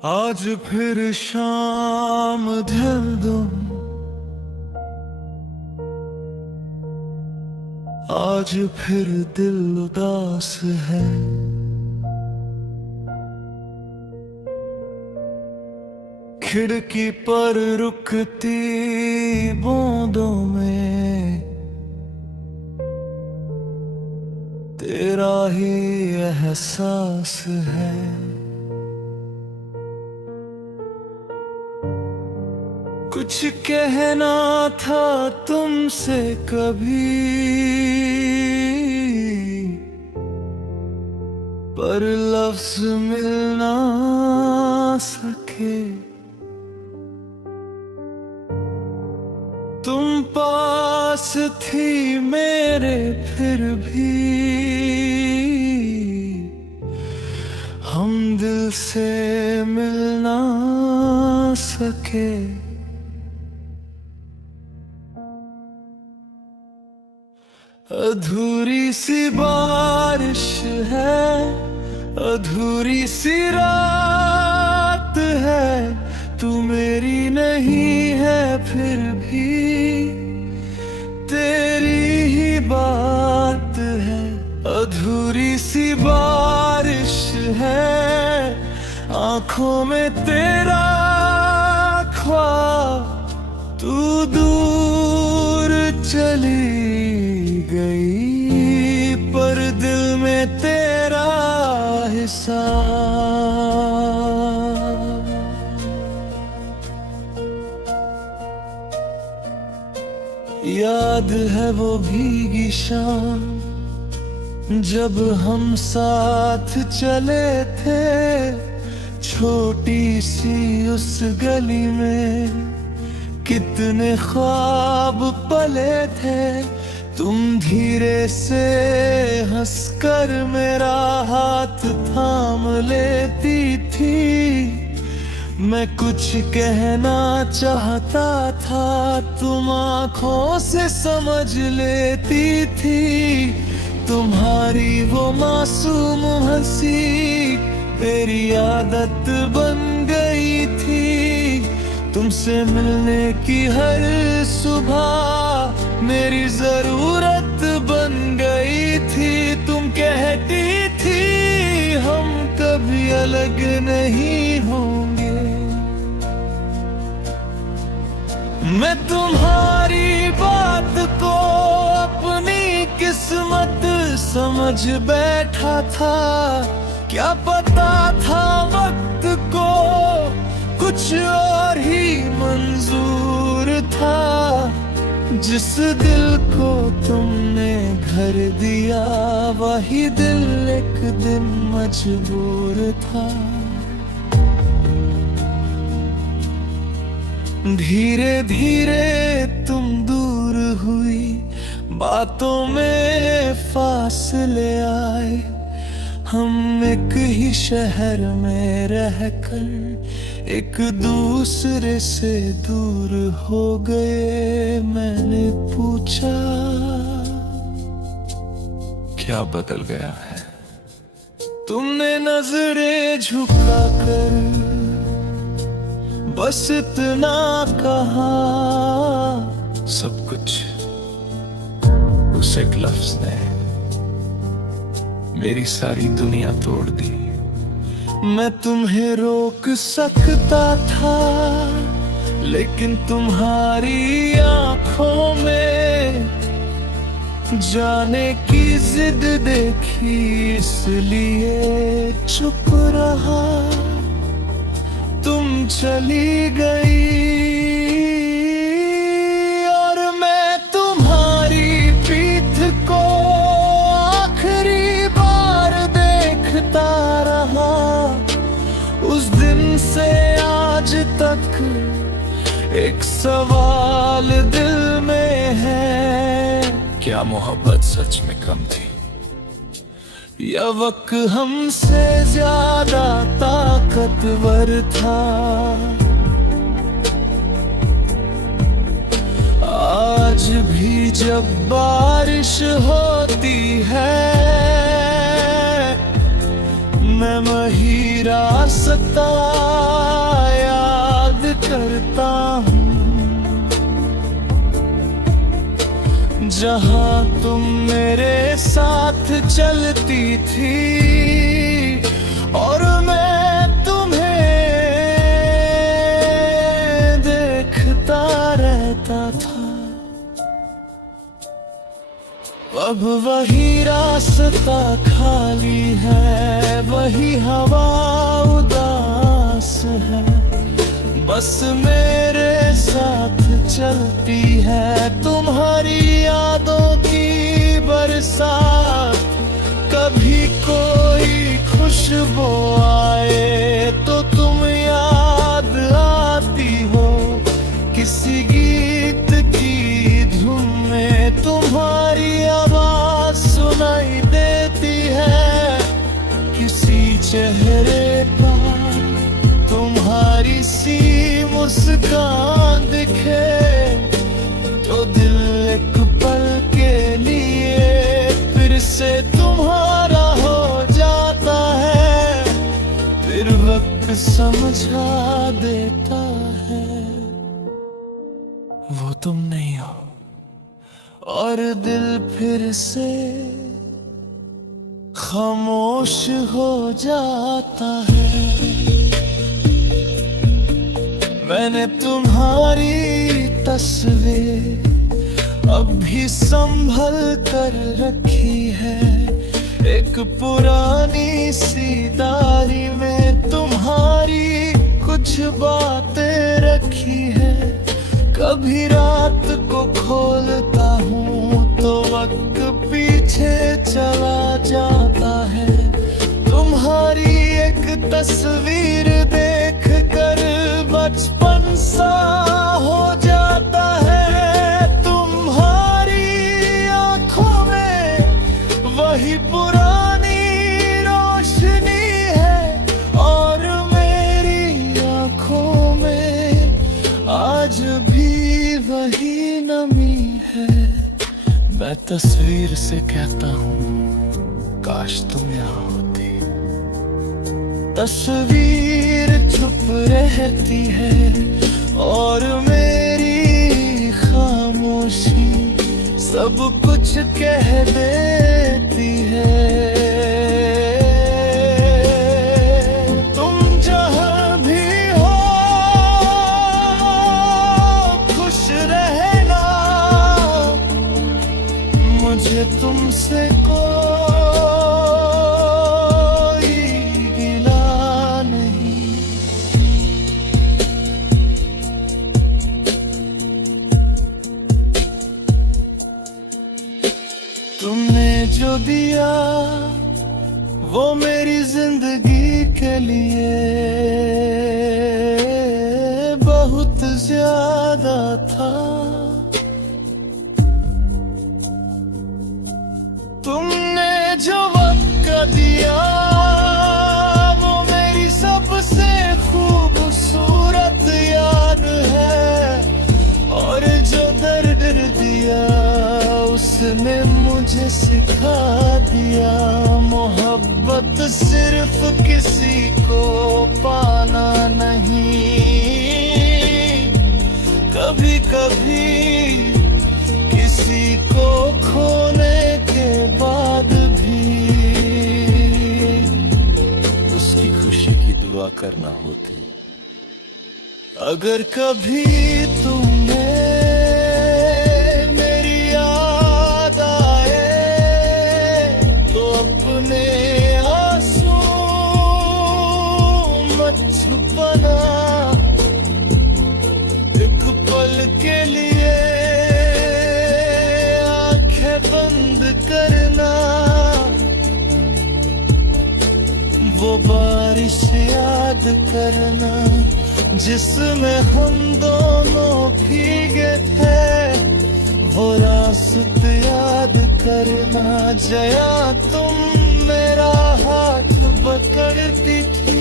आज फिर शाम ढल दो, आज फिर दिल उदास है। खिड़की पर रुकती बूंदों में तेरा ही एहसास है। कुछ कहना था तुमसे कभी, पर लफ्ज मिल ना सके। तुम पास थी मेरे फिर भी हम दिल से मिल ना सके। अधूरी सी बारिश है, अधूरी सी रात है। तू मेरी नहीं है फिर भी तेरी ही बात है। अधूरी सी बारिश है, आंखों में तेरा ख्वाब। तू दूर चली गई पर दिल में तेरा हिसाब। याद है वो भीगी शाम जब हम साथ चले थे, छोटी सी उस गली में कितने ख्वाब पले थे। तुम धीरे से हंसकर मेरा हाथ थाम लेती थी। मैं कुछ कहना चाहता था, तुम आंखों से समझ लेती थी। तुम्हारी वो मासूम हंसी मेरी आदत बन गई थी। तुमसे मिलने की हर सुबह मेरी जरूरत बन गई थी। तुम कहती थी हम कभी अलग नहीं होंगे। मैं तुम्हारी बात को अपनी किस्मत समझ बैठा था। क्या पता था वक्त को कुछ और ही मंजूर था। जिस दिल को तुमने घर दिया वही दिल एक दिन मजबूर था। धीरे धीरे तुम दूर हुई, बातों में फासले आए। हम एक ही शहर में रहकर एक दूसरे से दूर हो गए। मैंने पूछा क्या बदल गया है? तुमने नजरें झुकाकर बस इतना कहा, सब कुछ उस एक लफ्ज ने मेरी सारी दुनिया तोड़ दी। मैं तुम्हें रोक सकता था लेकिन तुम्हारी आंखों में जाने की जिद देखी, इसलिए चुप रहा। तुम चली गई और मैं तुम्हारी पीठ को आखिरी बार देखता रहा। उस दिन से आज तक एक सवाल दिल में है, क्या मोहब्बत सच में कम थी या वक्त हमसे ज्यादा ताकतवर था? आज भी जब बारिश होती है मैं वही रास्ता करता हूँ। जहाँ तुम मेरे साथ चलती थी और मैं तुम्हें देखता रहता था, अब वही रास्ता खाली है, वही हवा उदास है, बस मेरे साथ चलती है तुम्हारी यादों की बरसात। कभी कोई खुशबू आए तो तुम याद आती हो, किसी गीत की धुन में तुम्हारी आवाज सुनाई देती है, किसी चेहरे पर तुम्हारी सी मुस्कान दिखे तो दिल एक पल के लिए फिर से तुम्हारा हो जाता है, फिर वक्त समझा देता है वो तुम नहीं हो, और दिल फिर से खामोश हो जाता है। मैंने तुम्हारी तस्वीर अब भी संभल कर रखी है, एक पुरानी सी डायरी में तुम्हारी कुछ बातें रखी है। कभी रात को खोलता हूँ तो वक्त पीछे चला जाता है, तुम्हारी एक तस्वीर देख कर बचपन सा हो जाता है। तुम्हारी आंखों में वही पुरानी रोशनी है और मेरी आंखों में आज भी वही नमी है। मैं तस्वीर से कहता हूँ काश तुम यहाँ होती, तस्वीर चुप रहती है और मेरी खामोशी सब कुछ कह देती है। तुम जहाँ भी हो खुश रहना, मुझे तुमसे तुमने जो दिया वो मेरी जिंदगी के लिए बहुत ज्यादा था। तुमने जो वक्त दिया वो मेरी सबसे खूबसूरत याद है, और जो दर्द दिया उसने मुझे सिखा दिया मोहब्बत सिर्फ किसी को पाना नहीं, कभी कभी किसी को खोने के बाद भी उसकी खुशी की दुआ करना होती। अगर कभी तुम्हें छुपाना, एक पल के लिए आंखें बंद करना, वो बारिश याद करना जिसमें हम दोनों भीगे थे, वो रास्ते याद करना जया तुम मेरा हाथ पकड़ती थी।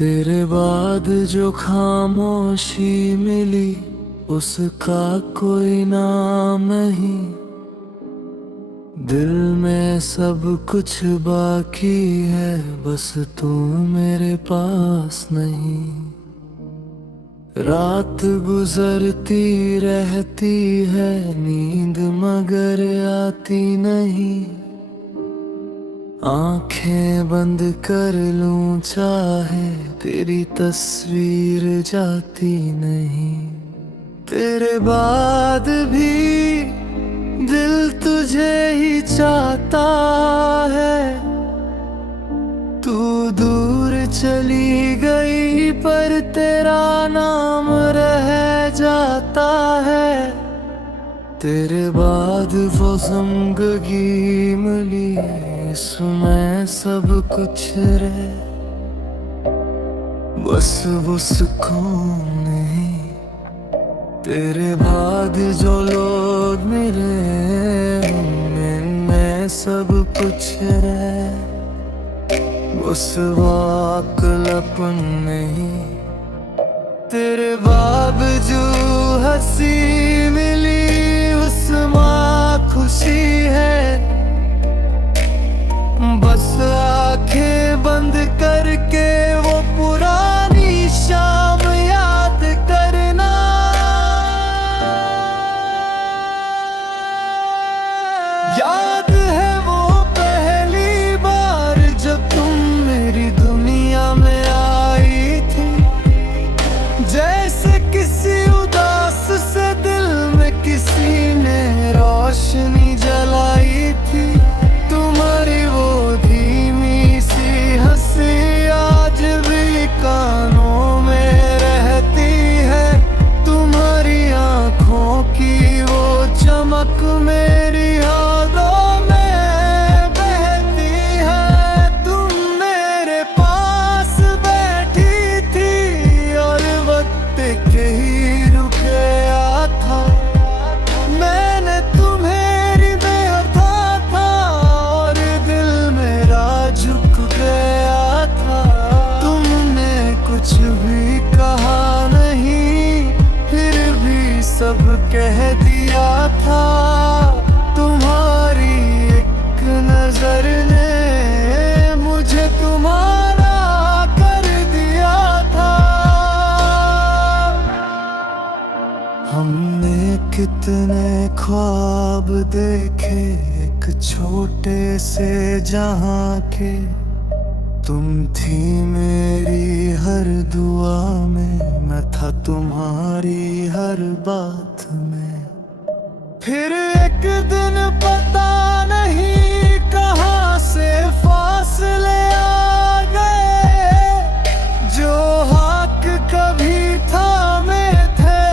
तेरे बाद जो खामोशी मिली उसका कोई नाम नहीं। दिल में सब कुछ बाकी है, बस तू मेरे पास नहीं। रात गुजरती रहती है नींद मगर आती नहीं। आंखें बंद कर लूं चाहे तेरी तस्वीर जाती नहीं। तेरे बाद भी दिल तुझे ही चाहता है। तू दूर चली गई पर तेरा नाम रह जाता है। तेरे बाद वो जिंदगी मिली, इसमें सब कुछ रहे, बस वो सुकून नहीं। तेरे बाद जो लोग मिले उनमें सब कुछ रहे, बस वाकलपन नहीं। तेरे बावजूद हंसी मिली उसमें खुशी है। बस आंखें बंद करके वो पुरानी शाम याद करना। याद है वो पहली बार जब तुम मेरी दुनिया में आई थी। जैसे किसी उदास से दिल में किसी ने रोशनी जलाई थी। तुम्हारी वो धीमी सी हंसी आज भी कानों में रहती है। तुम्हारी आंखों की वो चमक मेरी यादों में बहती है। तुम मेरे पास बैठी थी और वक्त कहीं रुक गया था। मैंने तुम्हें देखा था और दिल मेरा झुक गया था। तुमने कुछ भी कहा नहीं, फिर भी सब कह दिया था। तुम्हारी एक नजर ने मुझे तुम्हारा कर दिया था। हमने कितने ख्वाब देखे एक छोटे से जहां के। तुम थी मेरी हर दुआ में, मैं था तुम्हारी हर बात में। फिर एक दिन पता नहीं कहां से फासले आ गए। जो हाथ कभी थामे थे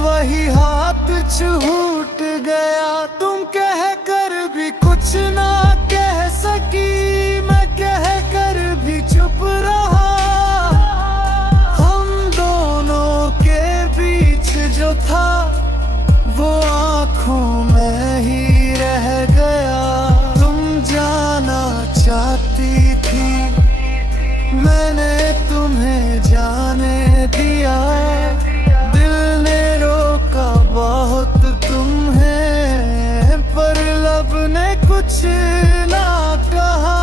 वही हाथ छूट गया। तुम कह कर भी कुछ ना कह सकी, मैं कह कर भी चुप रहा। हम दोनों के बीच जो था वो आँखों में ही रह गया। तुम जाना चाहती थी, मैंने तुम्हें जाने दिया। दिल ने रोका बहुत तुम्हें, पर लब ने कुछ ना कहा।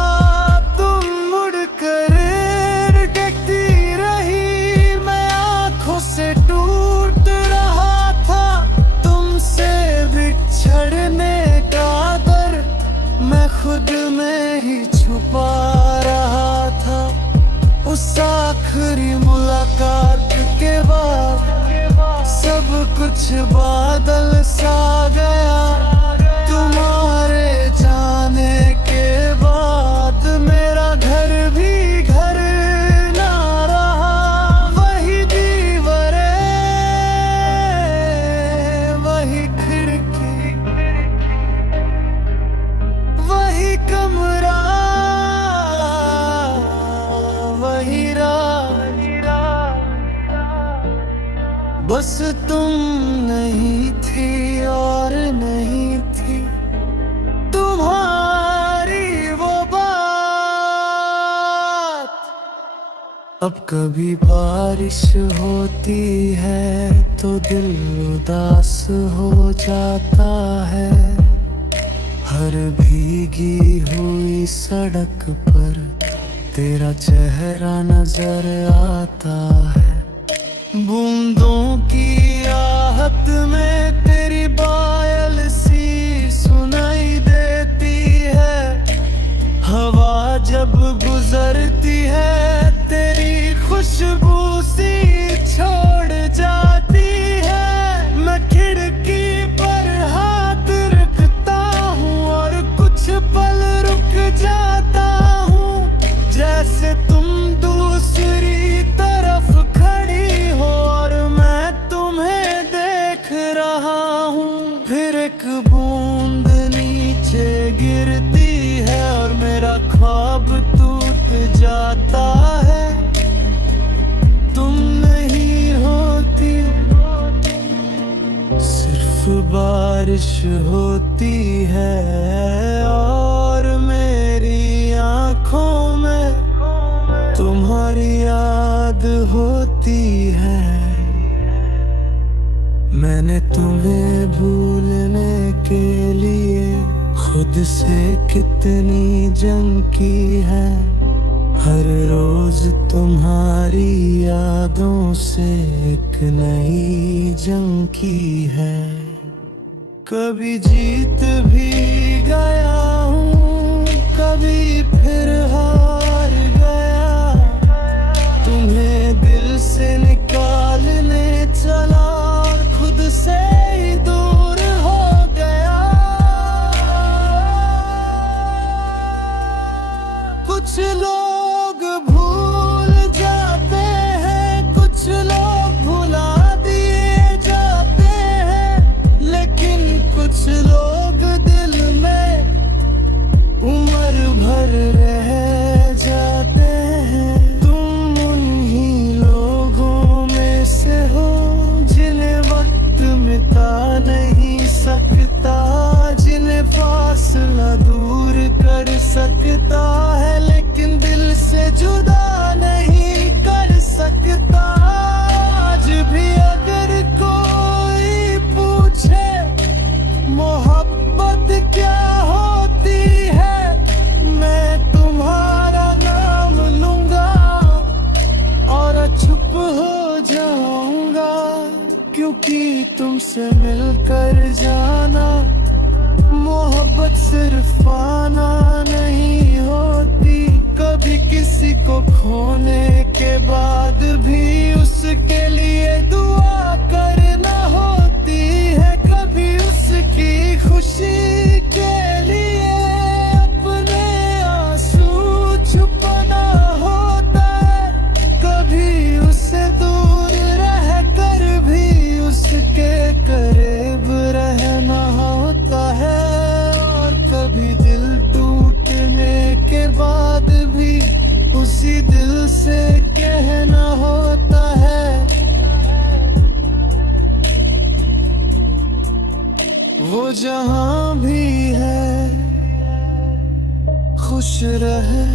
तुम मुड़कर देखती रही, मैं आँखों से टूट रहा था। तुमसे बिछड़ने का दर्द मैं खुद में ही छुपा रहा था। उस आखिरी मुलाकात के बाद सब कुछ बादल सा गया। तुम्हारे जाने के बाद मेरा घर भी घर ना रहा। वही दीवारें, वही खिड़की, वही कमरा, वही रात। बस तुम नहीं थी और नहीं थी तुम्हारी वो बात। अब कभी बारिश होती है तो दिल उदास हो जाता है। हर भीगी हुई सड़क पर तेरा चेहरा नजर आता है। बूंदों की आहट में तेरी बायल सी सुनाई देती है। हवा जब गुजरती है तेरी खुशबू सी छोड़ जाती है। मैं खिड़की पर हाथ रखता हूँ और कुछ पल रुक जाता हूँ, जैसे तुम दूसरी तरफ खड़ी हो और मैं तुम्हें देख रहा हूँ। फिर एक बूंद नीचे गिरती है और मेरा ख्वाब टूट जाता है। तुम नहीं होती, सिर्फ बारिश होती है और मेरी आँखों में तुम्हारी याद होती है। मैंने तुम्हें भूलने के लिए खुद से कितनी जंग की है। हर रोज तुम्हारी यादों से एक नई जंग की है। कभी जीत भी गया हूँ, कभी फिर हार गया। तुम्हें दिल से निकालने चला, खुद से ही दूर हो गया। कुछ लोग भूल जाते हैं, कुछ लोग भुला दिए जाते हैं, लेकिन कुछ लोग दिल में उम्र भर रह जाते हैं। तुम उन्हीं लोगों में से हो जिन्हें वक्त मिटा नहीं सकता, जिन्हें फासला दूर कर सकता है लेकिन दिल से जुदा नहीं कर सकता। आज भी अगर कोई पूछे मोहब्बत क्या होती है, मैं तुम्हारा नाम लूंगा और चुप हो जाऊंगा, क्योंकि तुमसे मिलकर जाना मोहब्बत सिर्फ आना नहीं होती। कभी किसी को खोने के बाद भी उसके लिए दुआ करना होती है। कभी उसकी खुशी के लिए अपने आंसू छुपाना होता है। कभी उससे दूर रह कर भी उसके करीब रहना होता है। और कभी दिल टूटने के बाद भी उसी दिल से कहना होता है, वो जहां भी है खुश रहे।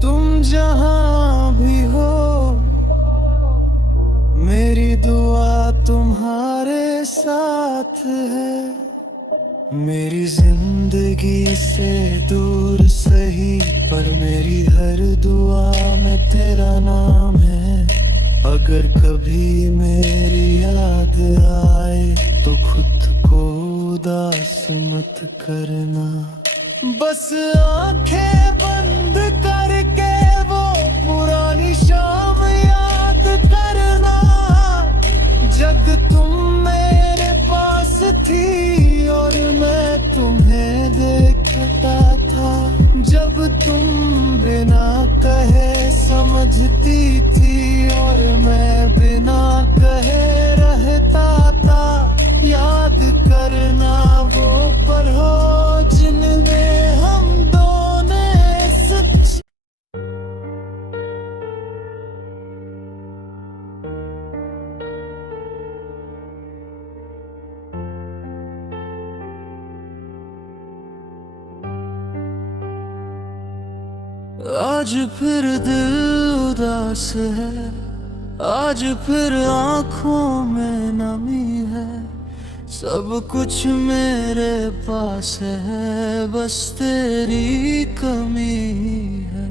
तुम जहां भी हो मेरी दुआ तुम्हारे साथ है। मेरी जिंदगी से दूर सही पर मेरी हर दुआ में तेरा नाम है। अगर कभी मेरी याद आए तो खुद को उदास मत करना। बस आंखें बंद करके वो पुरानी शाम याद करना, जब तुम मेरे पास थी और मैं तुम्हें देखता था। जब तुम बिना कहे समझती थी और मैं बिना कहे रहता था। याद करना वो पल हो जिनमें हम दोनों सच। आज फिर दिल उदास है, आज फिर आंखों में नमी है। सब कुछ मेरे पास है, बस तेरी कमी है।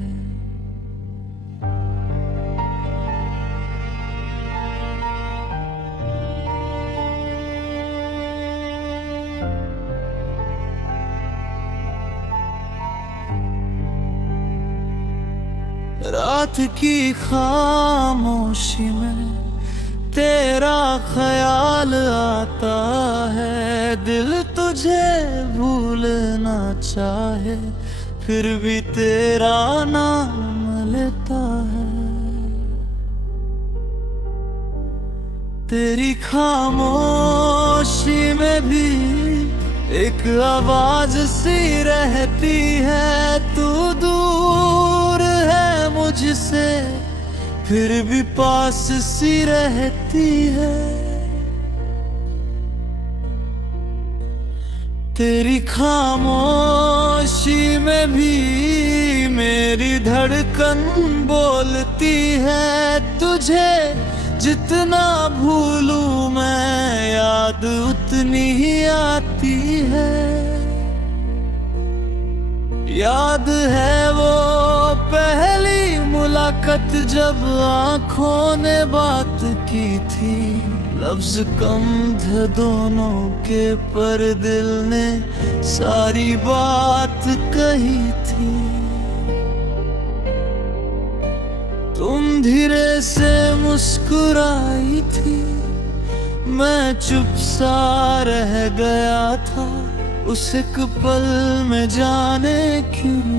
रात की खामोशी में तेरा ख्याल आता है। दिल तुझे भूलना चाहे, फिर भी तेरा नाम लेता है। तेरी खामोशी में भी एक आवाज सी रहती है। तू दूर है मुझसे, फिर भी पास सी रहती है। तेरी खामोशी में भी मेरी धड़कन बोलती है। तुझे जितना भूलूं मैं, याद उतनी ही आती है। याद है वो पहली मुलाकात जब आंखों ने बात की थी। लफ्ज कम थे दोनों के, पर दिल ने सारी बात कही थी। तुम धीरे से मुस्कुराई थी, मैं चुप सा रह गया था। उस एक पल में जाने क्यों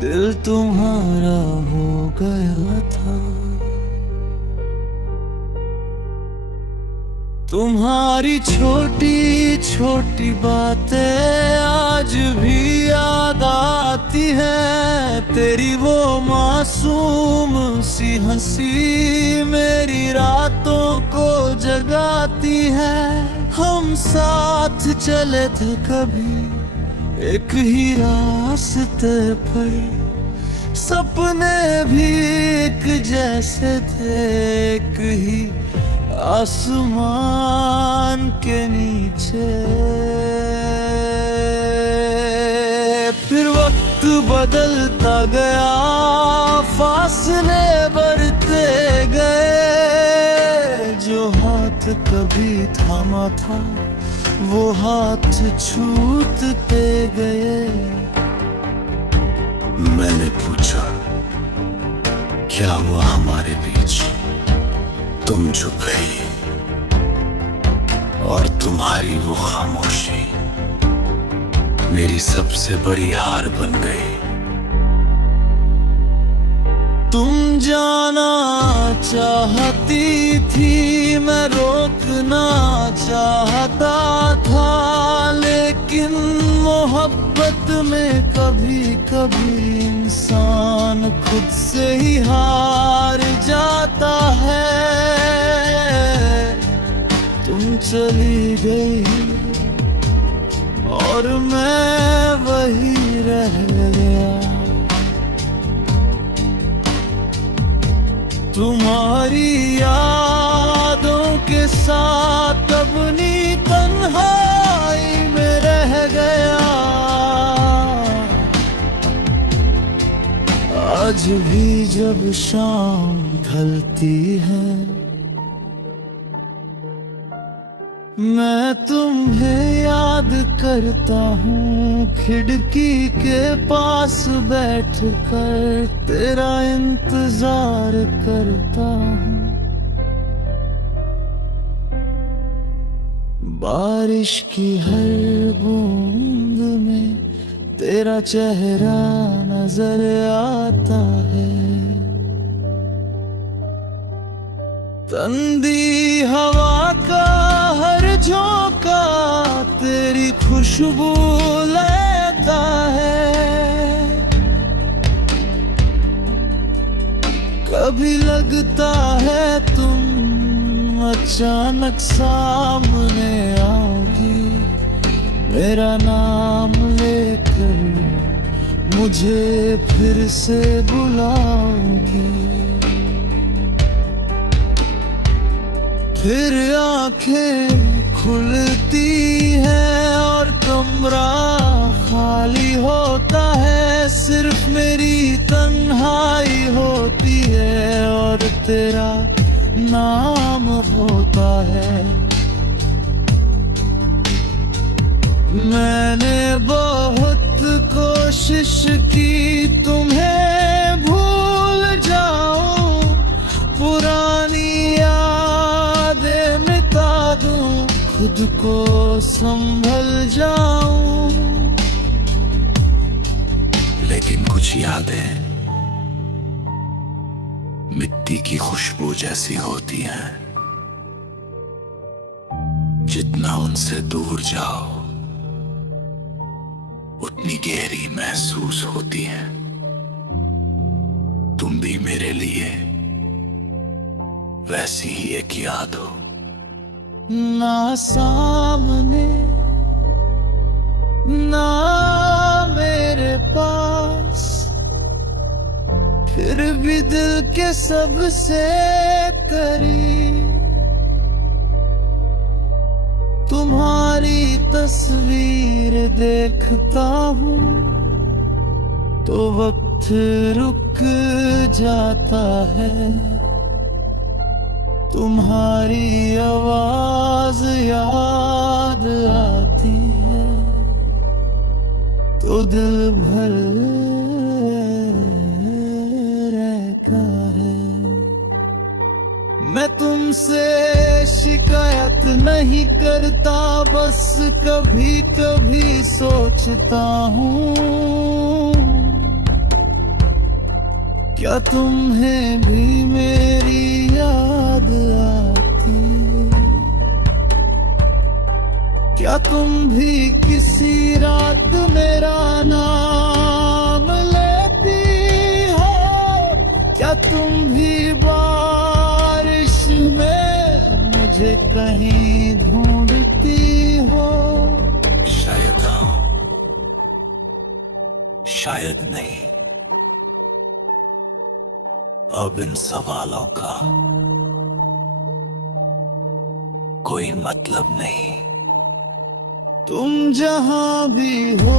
दिल तुम्हारा हो गया था। तुम्हारी छोटी छोटी बातें आज भी याद आती है। तेरी वो मासूम सी हंसी मेरी रातों को जगाती है। हम साथ चले थे कभी एक ही रास्ते पर, सपने भी एक जैसे थे, एक ही आसमान के नीचे। फिर वक्त बदलता गया, फासले बढ़ते गए। जो हाथ कभी थामा था, वो हाथ छूटते गए। मैंने पूछा क्या हुआ हमारे बीच, तुम चुप गई और तुम्हारी वो खामोशी मेरी सबसे बड़ी हार बन गई। तुम जाना चाहती थी, मैं रोकना चाहता था। लेकिन मोहब्बत में कभी कभी इंसान खुद से ही हार जाता है। तुम चली गई और मैं वही रह गया। तुम्हारी यादों के साथ अपनी तन्हाई में रह गया। आज भी जब शाम ढलती है, मैं तुम्हें याद करता हूँ। खिड़की के पास बैठकर तेरा इंतजार करता हूँ। बारिश की हर बूंद में तेरा चेहरा नजर आता है। ठंडी हवा का हर झोंका तेरी खुशबू लेता है। कभी लगता है तुम अचानक सामने आओगी, मेरा नाम लेकर मुझे फिर से बुलाओगी, फिर आंखें खुलती है और कमरा खाली होता है, सिर्फ मेरी तन्हाई होती है और तेरा नाम होता है। मैंने बहुत कोशिश की तुम्हें भूल जाऊं, पुरानी यादें मिटा दूं, खुद को संभल जाऊं। लेकिन कुछ यादें मिट्टी की खुशबू जैसी होती हैं, जितना उनसे दूर जाओ उतनी गहरी महसूस होती है। तुम भी मेरे लिए वैसी ही एक याद हो। ना सामने ना मेरे पास, फिर भी दिल के सबसे करीब तुम्हारी तस्वीर देखता हूँ तो वक्त रुक जाता है। तुम्हारी आवाज याद आती है तो दिल भर रहता है। मैं तुमसे शिकायत नहीं करता, बस कभी कभी सोचता हूँ क्या तुम्हें भी मेरी याद आती, क्या तुम भी किसी रात मेरा नाम लेती हो, क्या तुम भी बारिश में मुझे कहीं ढूंढती हो। शायद हाँ, शायद नहीं। अब इन सवालों का कोई मतलब नहीं। तुम जहां भी हो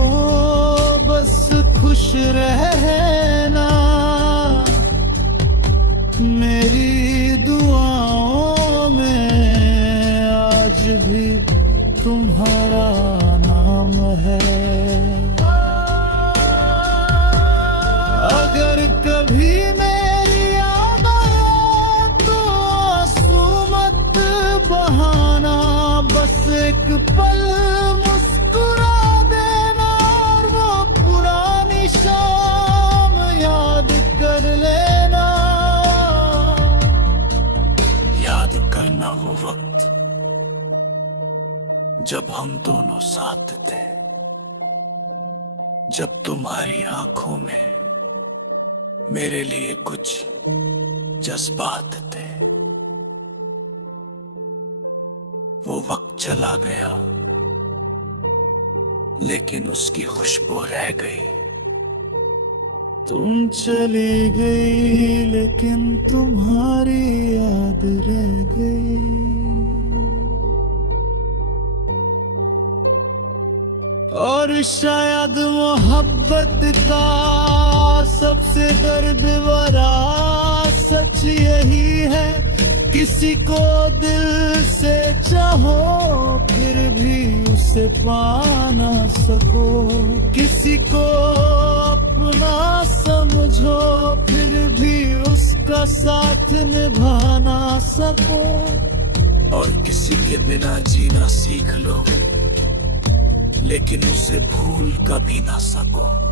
बस खुश रहना, मेरी दुआओं में आज भी तुम्हारा नाम है। अगर कभी मेरी याद आए तो आंसू मत बहाना, बस एक पल मुस्कुरा देना और वो पुरानी शाम याद कर लेना। याद करना वो वक्त जब हम दोनों साथ थे, जब तुम्हारी आंखों में मेरे लिए कुछ जज्बात थे। वो वक्त चला गया लेकिन उसकी खुशबू रह गई। तुम चली गई लेकिन तुम्हारी याद रह गई। और शायद मोहब्बत का सबसे दर्द भरा सच यही है, किसी को दिल से चाहो फिर भी उसे पा ना सको, किसी को अपना समझो फिर भी उसका साथ निभा ना सको, और किसी के बिना जीना सीख लो लेकिन उसे भूल कभी ना सको।